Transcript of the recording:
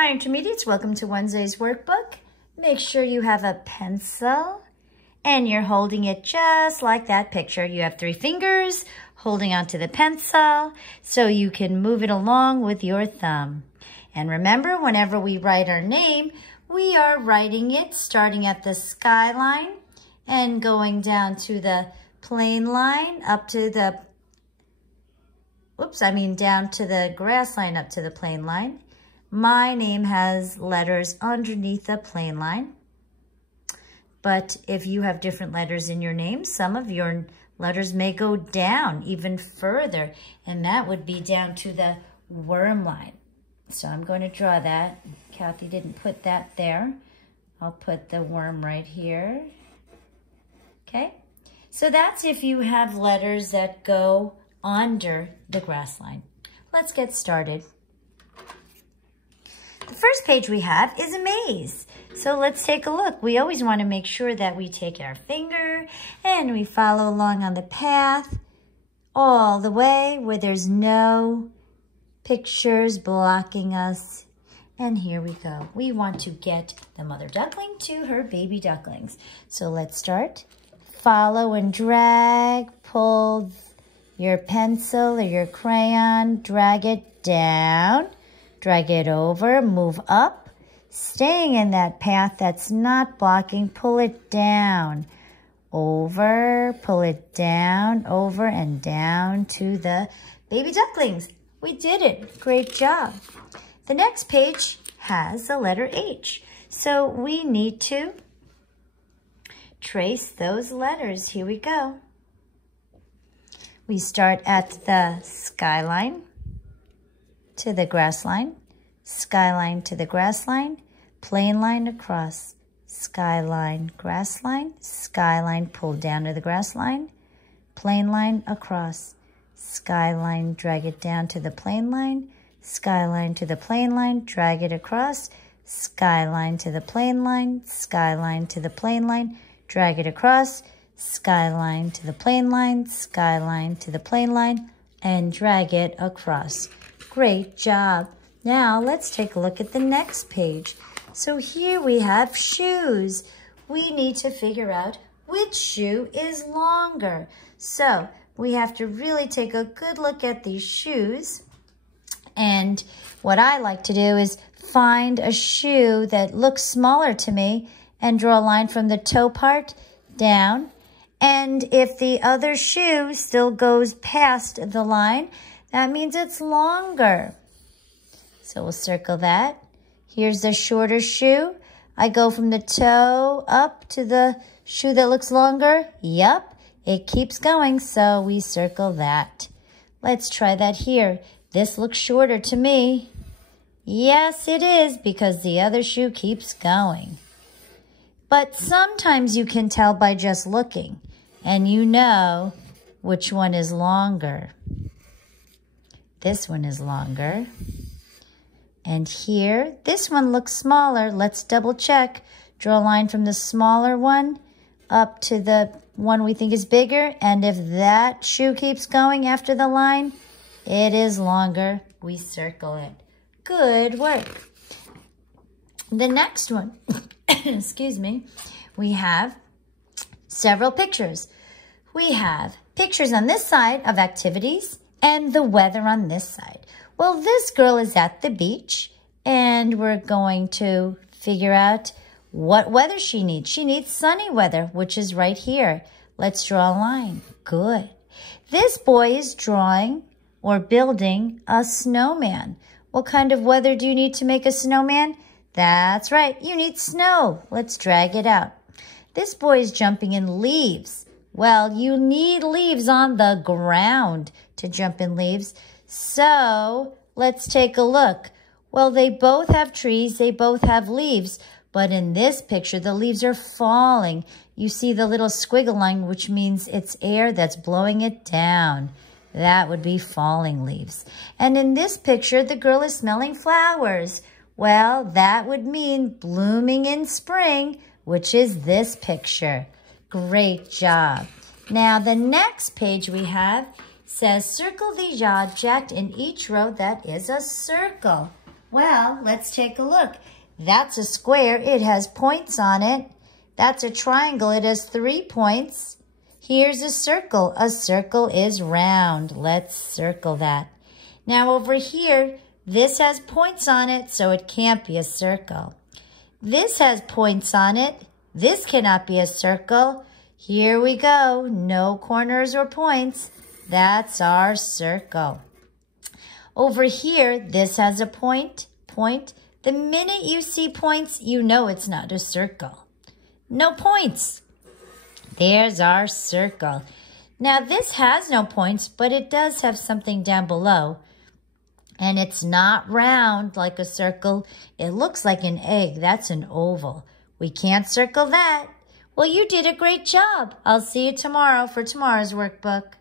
Hi, intermediates. Welcome to Wednesday's workbook. Make sure you have a pencil and you're holding it just like that picture. You have 3 fingers holding onto the pencil so you can move it along with your thumb. And remember, whenever we write our name, we are writing it starting at the skyline and going down to the plane line up to the, down to the grass line up to the plane line. My name has letters underneath the plane line. But if you have different letters in your name, some of your letters may go down even further, and that would be down to the worm line. So I'm going to draw that. Kathy didn't put that there. I'll put the worm right here. Okay? So that's if you have letters that go under the grass line. Let's get started. The first page we have is a maze. So let's take a look. We always want to make sure that we take our finger and we follow along on the path all the way where there's no pictures blocking us. And here we go. We want to get the mother duckling to her baby ducklings. So let's start. Follow and drag. Pull your pencil or your crayon. Drag it down. Drag it over, move up, staying in that path that's not blocking, pull it down, over, pull it down, over and down to the baby ducklings. We did it. Great job. The next page has the letter H. So we need to trace those letters. Here we go. We start at the skyline to the grass line, skyline to the grass line, plane line across, skyline, grass line, skyline, pull down to the grass line, plane line across, skyline, drag it down to the plane line, skyline to the plane line, drag it across, skyline to the plane line, skyline to the plane line, drag it across, skyline to the plane line, skyline to the plane line, and drag it across. Great job. Now let's take a look at the next page. So here we have shoes. We need to figure out which shoe is longer. So we have to really take a good look at these shoes. And what I like to do is find a shoe that looks smaller to me and draw a line from the toe part down. And if the other shoe still goes past the line, that means it's longer. So we'll circle that. Here's the shorter shoe. I go from the toe up to the shoe that looks longer. Yep, it keeps going, so we circle that. Let's try that here. This looks shorter to me. Yes, it is, because the other shoe keeps going. But sometimes you can tell by just looking, and you know which one is longer. This one is longer. And here, this one looks smaller. Let's double check. Draw a line from the smaller one up to the one we think is bigger. And if that shoe keeps going after the line, it is longer. We circle it. Good work. The next one, excuse me, we have several pictures. We have pictures on this side of activities and the weather on this side. Well, this girl is at the beach, and we're going to figure out what weather she needs. She needs sunny weather, which is right here. Let's draw a line. Good. This boy is drawing or building a snowman. What kind of weather do you need to make a snowman? That's right. You need snow. Let's drag it out. This boy is jumping in leaves. Well, you need leaves on the ground to jump in leaves. So let's take a look. Well, they both have trees. They both have leaves. But in this picture, the leaves are falling. You see the little squiggle line, which means it's air that's blowing it down. That would be falling leaves. And in this picture, the girl is smelling flowers. Well, that would mean blooming in spring, which is this picture. Great job. Now, the next page we have says, circle the object in each row that is a circle. Well, let's take a look. That's a square. It has points on it. That's a triangle. It has 3 points. Here's a circle. A circle is round. Let's circle that. Now over here, this has points on it, so it can't be a circle. This has points on it. This cannot be a circle. Here we go. No corners or points. That's our circle. Over here, this has a point. The minute you see points, you know it's not a circle. No points. There's our circle. Now this has no points, but it does have something down below. And it's not round like a circle. It looks like an egg. That's an oval. We can't circle that. Well, you did a great job. I'll see you tomorrow for tomorrow's workbook.